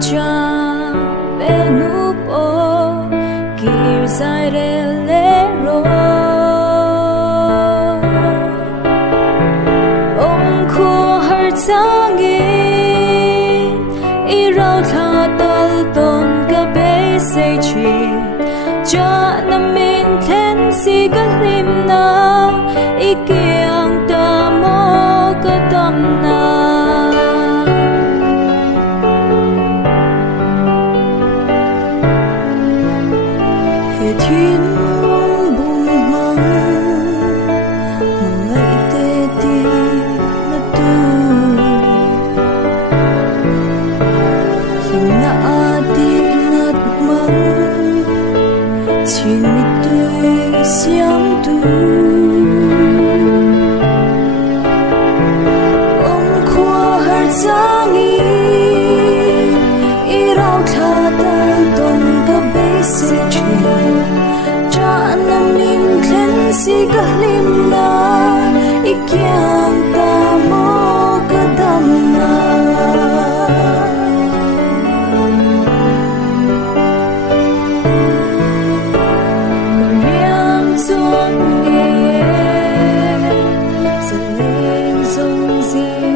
cha benu po kir zaire lero khu har changi irau tha tal ton ka be se chi cha na min then si ka lim na ikyang ta mo ka tam na he thiên bung mang ngai te ti na tu him na ati nat mang chin mi tu siam tu zangi irau tha tal ton ka be se chi cha na min thlen si ka lim na ikyam ta mo ka dam na riang zon nge zeng zong zing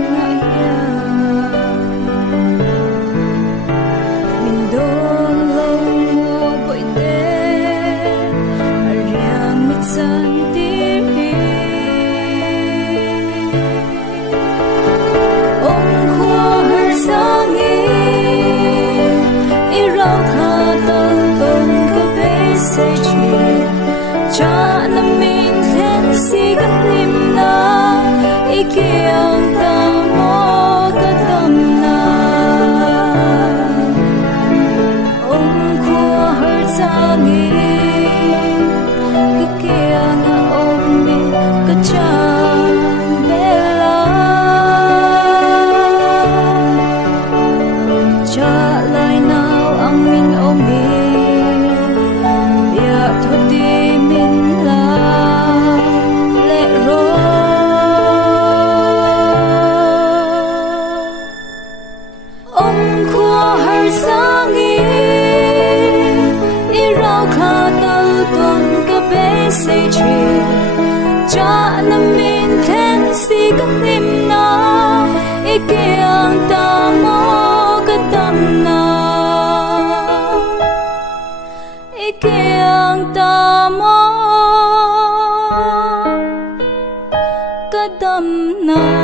cha na min then si ka lim na ikyang ta mo ka tam na khu har changi ka kyang a mi ka cha bela cha lai now ang min mi say chi cha na min then si ka lim na ikyang ta mo ka tam na ikyang ta mo ka tam na